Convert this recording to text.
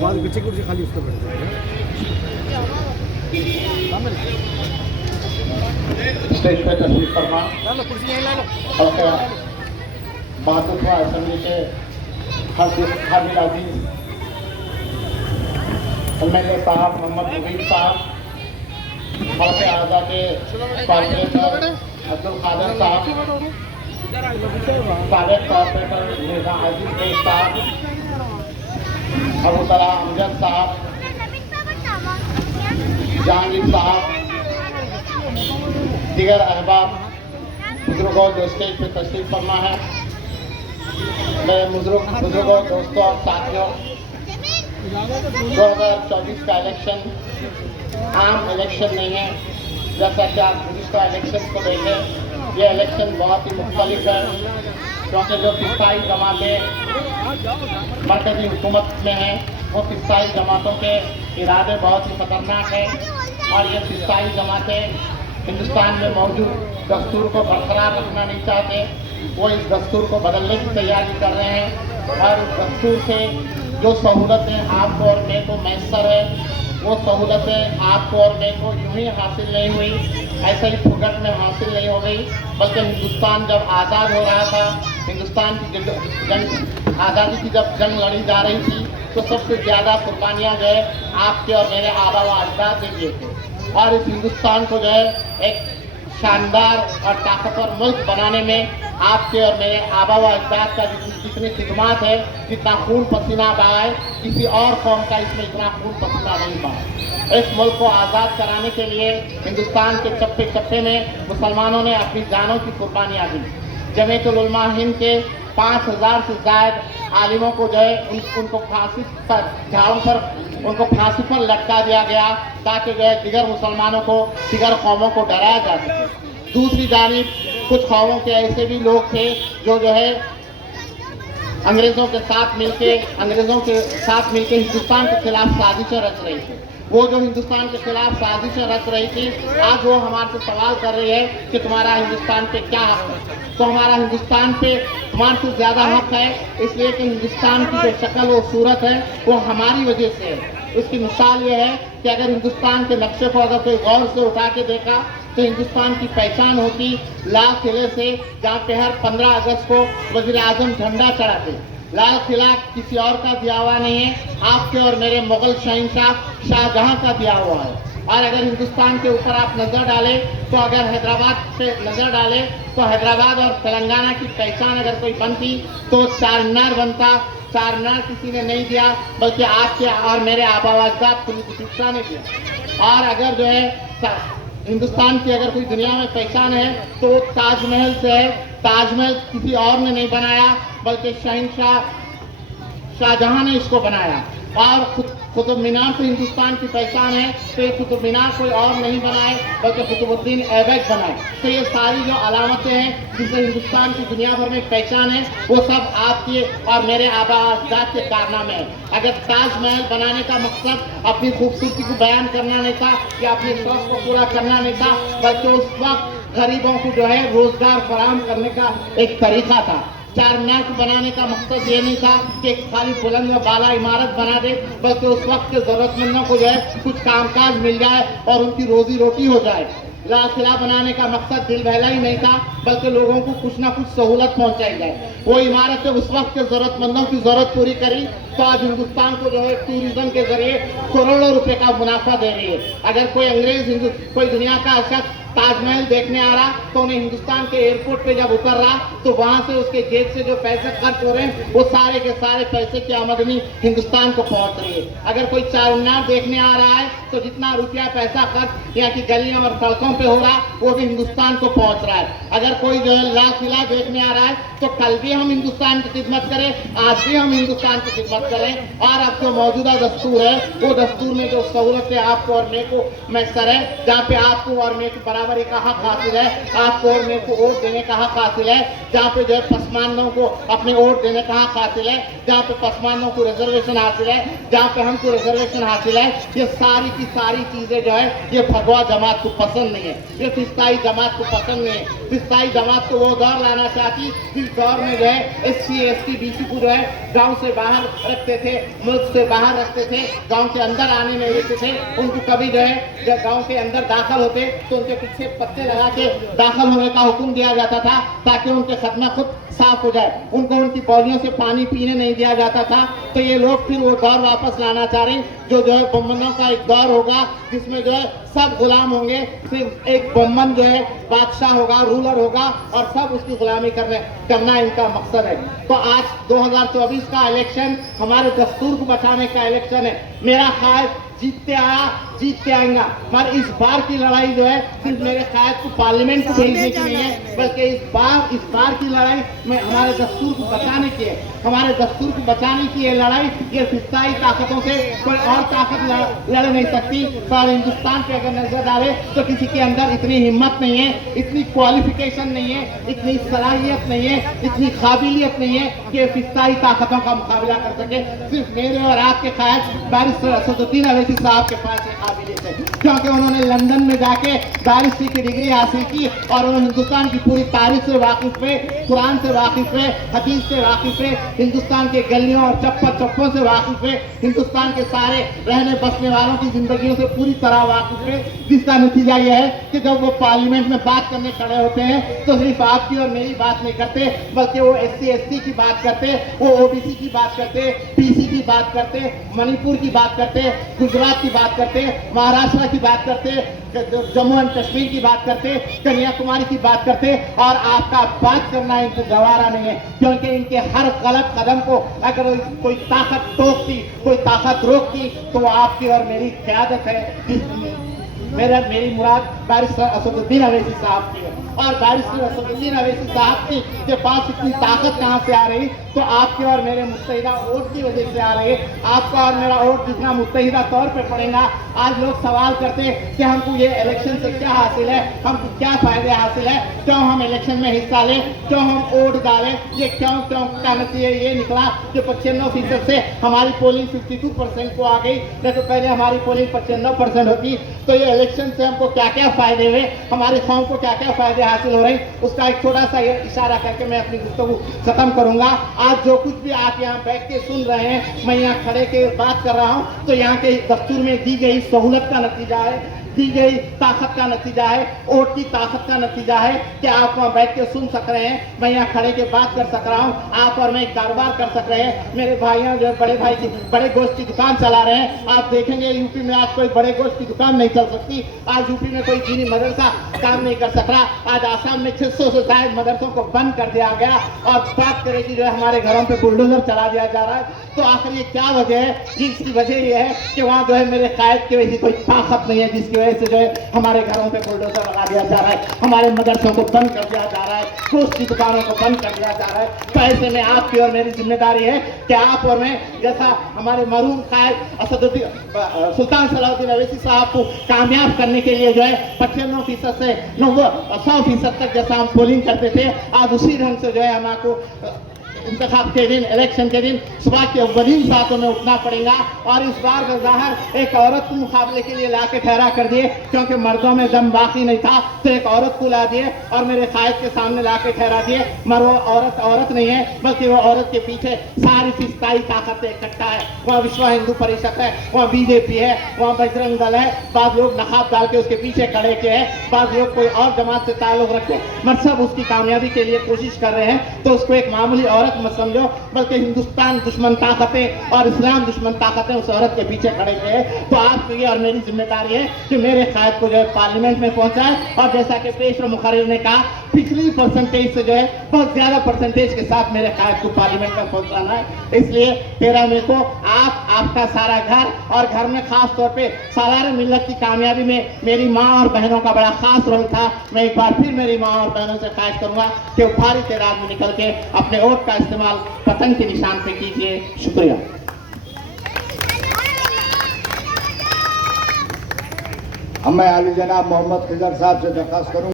बाद पीछे कुर्सी खाली उस पर बैठ जाएंगे। स्टेज पे तस्वीर फरमा ला लो कुर्सी यहीं ला लो। और बहादुरपुर असेंबली के हामिद अजीज MLA साहब मोहम्मद मुबीन साहब, हल्के आज़ा के कॉर्पोरेटर अब्दुल कादिर साहब, साबिक कॉर्पोरेटर मिर्जा अजीज बेग साहब, अबू तला अमजद साहब, जहांगीर साहब, दीगर अहबाब बुजुर्गों जो स्टेज पे तशरीफ फरमा है, मेरे बुजुर्गों दोस्तों और साथियों, 2024 का इलेक्शन आम इलेक्शन नहीं है। जैसा कि आप गुज़िश्ता इलेक्शन को देखें, ये इलेक्शन बहुत ही मुख्तलिफ है, क्योंकि जो फिस्ताई जमातें मरकजी हुकूमत में हैं, वो फिस्ताई जमातों के इरादे बहुत ही खतरनाक हैं और ये फिस्ताई जमातें हिंदुस्तान में मौजूद दस्तूर को बरकरार रखना नहीं चाहते। वो इस दस्तूर को बदलने की तैयारी कर रहे हैं और इस दस्तूर से जो सहूलतें आपको और मेरे को मैसर है, वो सहूलतें आपको और मेरे को यूं ही हासिल नहीं हुई, ऐसे ही फुकट में हासिल नहीं हो गई, बल्कि हिंदुस्तान जब आज़ाद हो रहा था, हिंदुस्तान की आज़ादी की जब जंग लड़ी जा रही थी, तो सबसे ज़्यादा कुर्बानियाँ जो है आपके और मेरे आबा व अजदाद ने दिए थे। और इस हिंदुस्तान को जो है एक शानदार और ताकतवर मुल्क बनाने में आपके और मेरे आबा व अजदाद का जितनी खिदमत है, जितना खून पसीना बहाए, किसी और कौम का इसमें इतना खून पसीना नहीं बहा। इस मुल्क को आज़ाद कराने के लिए हिंदुस्तान के चप्पे चप्पे में मुसलमानों ने अपनी जानों की कुर्बानियाँ दी। जमीयतुल उलमा हिंद के 5000 से ज़ायद आलिमों को जो है उनको फांसी पर झाड़ों पर उनको फांसी पर लटका दिया गया, ताकि जो है दिगर मुसलमानों को, दिगर कौमों को डराया जा सके। दूसरी जानिब कुछ कौमों के ऐसे भी लोग थे जो है अंग्रेज़ों के साथ मिलके हिंदुस्तान के खिलाफ साजिशें रच रही थी। वो जो हिंदुस्तान के खिलाफ साजिशें रच रही थी, आज वो हमारे से सवाल कर रही है कि तुम्हारा हिंदुस्तान पे क्या हक है। तो हमारा हिंदुस्तान पे तुम्हारे से ज़्यादा हक है, इसलिए कि हिंदुस्तान की जो शक्ल व सूरत है वो हमारी वजह से है। उसकी मिसाल ये है कि अगर हिंदुस्तान के नक्शे को अगर कोई गौर से उठा के देखा तो हिंदुस्तान की पहचान होती लाल किले से, जहाँ पे हर 15 अगस्त को वज़ीर आज़म झंडा चढ़ाते। लाल किला किसी और का दिया हुआ नहीं है, आपके और मेरे मुगल शहंशाह शाहजहां का दिया हुआ है। और अगर हिंदुस्तान के ऊपर आप नज़र डालें तो अगर हैदराबाद पे नज़र डालें तो हैदराबाद और तेलंगाना की पहचान अगर कोई बनती तो चारमीनार बनता। चारमीनार किसी ने नहीं दिया, बल्कि आपके और मेरे आबा व अजदाद शिक्षा ने दिया। और अगर जो है हिंदुस्तान की अगर कोई दुनिया में पहचान है तो ताजमहल से है। ताजमहल किसी और ने नहीं बनाया, बल्कि शहंशाह शाहजहां ने इसको बनाया। और कुतुब मीनार से हिंदुस्तान की पहचान है, तो ये कुतुब मीनार कोई और नहीं बनाए, बल्कि कुतुबुद्दीन ऐबक बनाए। तो ये सारी जो अलामतें हैं जिससे हिंदुस्तान की दुनिया भर में पहचान है, वो सब आपके और मेरे आबा अजदाद के कारनामे हैं। अगर ताजमहल बनाने का मकसद अपनी खूबसूरती को बयान करना नहीं था या अपने शौक को पूरा करना नहीं था, बल्कि उस वक्त गरीबों को जो है रोजगार फराहम करने का एक तरीका था। चारमीनार को बनाने का मकसद ये नहीं था कि खाली बुलंद व बाला इमारत बना दे, बल्कि उस वक्त के जरूरतमंदों को जो है कुछ कामकाज मिल जाए और उनकी रोजी रोटी हो जाए। लाल किला बनाने का मकसद दिल बहलाई नहीं था, बल्कि लोगों को कुछ ना कुछ सहूलत पहुंचाई जाए। वो इमारतें उस वक्त के जरूरतमंदों की जरूरत पूरी करी, तो आज हिंदुस्तान को जो है टूरिज्म के जरिए करोड़ों रुपए का मुनाफा दे रही है। अगर कोई अंग्रेज कोई दुनिया का शख्स ताजमहल देखने आ रहा तो उन्हें हिंदुस्तान के एयरपोर्ट पे जब उतर रहा तो वहां से उसके जेब से जो पैसे खर्च हो रहे हैं वो सारे के सारे पैसे की आमदनी हिंदुस्तान को पहुंच रही है। अगर कोई चारमीनार देखने आ रहा है तो जितना रुपया पैसा खर्च यहाँ की गलियों और सड़कों पे हो रहा वो भी हिंदुस्तान को पहुंच रहा है। अगर कोई जो है लाल किला देखने आ रहा है तो कल भी हम हिंदुस्तान की खिदमत करें, आज भी हम हिंदुस्तान की खिदमत करें। और अब जो मौजूदा दस्तूर है वो दस्तूर में जो सहूलतें आपको और मेरे को मैसर है, जहाँ पे आपको और मेरे को बराबरी का हक हासिल है, आपको और मेरे को वोट देने का हक हासिल है, जहाँ पे जो है पसमानों को अपने वोट देने का हक हासिल है, जहाँ पे पसमानों को रिजर्वेशन हासिल है, जहाँ पे हमको रिजर्वेशन हासिल है, ये सारी की सारी चीजें जो है ये भगवा जमात को पसंद नहीं है, ये फिस्ताई जमात को पसंद नहीं है। फिस्ताई जमात को वो दौर लाना चाहती जिस दौर में जो है SC ST BC को जो है गांव से बाहर रखते थे, मुल्क से बाहर रखते थे, गांव के अंदर आने नहीं देते थे। उनको कभी जो है जब गांव के अंदर दाखिल होते तो उनके पीछे पत्ते लगा के दाखिल होने का हुक्म दिया जाता था ताकि उनके खतना खुद साफ हो जाए। उनको उनकी पौलियों से पानी पीने नहीं दिया जाता था। तो ये लोग फिर वो दौर वापस लाना चाह रहे हैं जो है बम्बनों का एक दौर होगा जिसमें जो है सब गुलाम होंगे, सिर्फ एक बम्बन जो है बादशाह होगा, रूलर होगा और सब उसकी गुलामी करना इनका मकसद है। तो आज 2024 का इलेक्शन हमारे दस्तूर को बचाने का इलेक्शन है। मेरा ख्याल जीतते आया, जीतते आएगा, मगर इस बार की लड़ाई जो है सिर्फ मेरे कायद को पार्लियामेंट को भेजने की नहीं है, बल्कि इस बार की लड़ाई में हमारे दस्तूर को बचाने की है। हमारे दस्तूर को बचाने की ये लड़ाई ये फिस्ताई ताकतों से कोई और ताकत लड़ नहीं सकती। सारे हिंदुस्तान पे अगर नजर डाले तो किसी के अंदर इतनी हिम्मत नहीं है, इतनी क्वालिफिकेशन नहीं है, इतनी सलाहियत नहीं है, इतनी काबिलियत नहीं है कि फिस्ताई ताकतों का मुकाबला कर सके। सिर्फ मेरे और आपके कायद बैरिस्टर असदुद्दीन अवैसी साहब के पास ये काबिलियत है, क्योंकि उन्होंने लंदन में जाके बैरिस्ट्री की डिग्री हासिल की और उन्होंने हिंदुस्तान की पूरी तारीख से वाकिफ है, कुरान से वाकिफ है, हदीस से वाकिफ है, हिंदुस्तान के गलियों और चप्पों से वाकिफ है, हिंदुस्तान के सारे रहने बसने वालों की जिंदगियों से पूरी तरह वाकिफ है। जिसका नतीजा यह है कि जब वो पार्लियामेंट में बात करने खड़े होते हैं तो सिर्फ आपकी और मेरी बात नहीं करते, बल्कि वो SC ST की बात करते, वो OBC की बात करते, PC की बात करते, मणिपुर की बात करते, गुजरात की बात करते, महाराष्ट्र की बात करते, जम्मू एंड कश्मीर की बात करते, कन्याकुमारी की बात करते और आपका बात करना इनको गवारा नहीं है, क्योंकि इनके हर गलत कदम को अगर कोई ताकत टोकती, कोई ताकत रोकती तो वो आपकी और मेरी क़यादत है। मेरी मुराद बैरिस्टर असदुद्दीन अवैसी साहब की है और बैरिस्टर असदुद्दीन अवैसी साहब के पास इतनी ताकत कहाँ से आ रही तो आपके और मेरे मुत्तहिदा वोट की वजह से आ रही है। आपका और मेरा वोट जितना मुत्तहिदा तौर पे पड़ेगा, आज लोग सवाल करते हैं कि हमको ये इलेक्शन से क्या हासिल है, हमको क्या फायदे हासिल है, क्यों हम इलेक्शन में हिस्सा लें, क्यों हम वोट डालें, ये क्यों का नतीजा ये निकला कि 95% से हमारी पोलिंग 52% को आ गई, नहीं तो पहले हमारी पोलिंग 95% होती। तो ये इलेक्शन से हमको क्या क्या फायदे हुए, हमारी कौम को क्या क्या फायदे हासिल हो रहे हैं, उसका एक छोटा सा ये इशारा करके मैं अपनी गुफ्तगू खत्म करूंगा। आज जो कुछ भी आप यहाँ बैठ के सुन रहे हैं, मैं यहाँ खड़े के बात कर रहा हूँ तो यहाँ के दस्तूर में दी गई सहूलत का नतीजा है, दी गई ताकत का नतीजा है, वोट की ताकत का नतीजा है कि आप वहाँ बैठ के सुन सक रहे हैं, मैं यहाँ खड़े के बात कर सक रहा हूँ, आप और मैं कारोबार कर सक रहे हैं। मेरे भाइयों जो बड़े भाई की बड़े गोश्त की दुकान चला रहे हैं, आप देखेंगे यूपी में आज कोई बड़े गोश्त की दुकान नहीं चल सकती, आज यूपी में कोई दीनी मदरसा काम नहीं कर सक रहा, आज आसाम में 600 से ज्यादा मदरसों को बंद कर दिया गया और बात करें कि जो है हमारे घरों पे बुलडोजर चला दिया जा रहा है। तो आखिर ये क्या वजह है? इसकी वजह ये है कि वहाँ जो है मेरे कायद की वजह से कोई ताकत नहीं है, जिसकी वजह से जो है हमारे घरों पे बुलडोजर लगा दिया जा रहा है, हमारे मदरसों को बंद कर दिया जा रहा है, गोश्त की दुकानों को बंद कर दिया जा रहा है। तो ऐसे में आपकी और मेरी जिम्मेदारी है कि आप और मैं जैसा हमारे मरहूम कायद असदुद्दीन सुल्तान सलाहुद्दीन अवैसी साहब को कामयाब करने के लिए जो है 95% से 100% तक जैसा हम पोलिंग करते थे, आज उसी ढंग से जो है हमको इंतखाब के दिन, इलेक्शन के दिन सुबह के अव्वलीन सातों में उठना पड़ेगा। और इस बार बज़ाहिर एक औरत को मुकाबले के लिए ला के ठहरा कर दिए, क्योंकि मर्दों में दम बाकी नहीं था तो एक औरत को ला दिए और मेरे कायद के सामने ला के ठहरा दिए। मगर वो औरत नहीं है, बल्कि वो औरत के पीछे सारी फिस्ताई ताकतें इकट्ठा है। वहाँ विश्व हिंदू परिषद है, वहाँ BJP है, वहाँ बजरंग दल है, बाद लोग नकाब डाल के उसके पीछे खड़े के हैं, बाद लोग कोई और जमात से ताल्लुक रखते हैं, मगर सब उसकी कामयाबी के लिए कोशिश कर रहे हैं। तो उसको एक मामूली औरत मत समझो, बल्कि हिंदुस्तान दुश्मन ताकतें और इस्लाम दुश्मन ताकतें उस औरत के पीछे खड़े हुए। तो आपकी और मेरी जिम्मेदारी है कि मेरे कायद को जो है पार्लियामेंट में पहुंचाए और जैसा कि पेशवा मुखर्रिर ने कहा, पिछली परसेंटेज से जो है बहुत ज्यादा परसेंटेज के साथ मेरे कायद को पार्लियामेंट में पहुंचाना है। इसलिए 13 मई को आपका सारा घर और घर में खास तौर पे सालार मिल्लत की कामयाबी में मेरी माँ और बहनों का बड़ा खास रोल था। मैं एक बार फिर मेरी माँ और बहनों से ख्वाहिश करूंगा कि भारी तादाद में निकल के अपने वोट का इस्तेमाल पतंग के निशान पे कीजिए। शुक्रिया। अब मैं आली जनाब मोहम्मद खिजर साहब से दरख्वास्त करूँ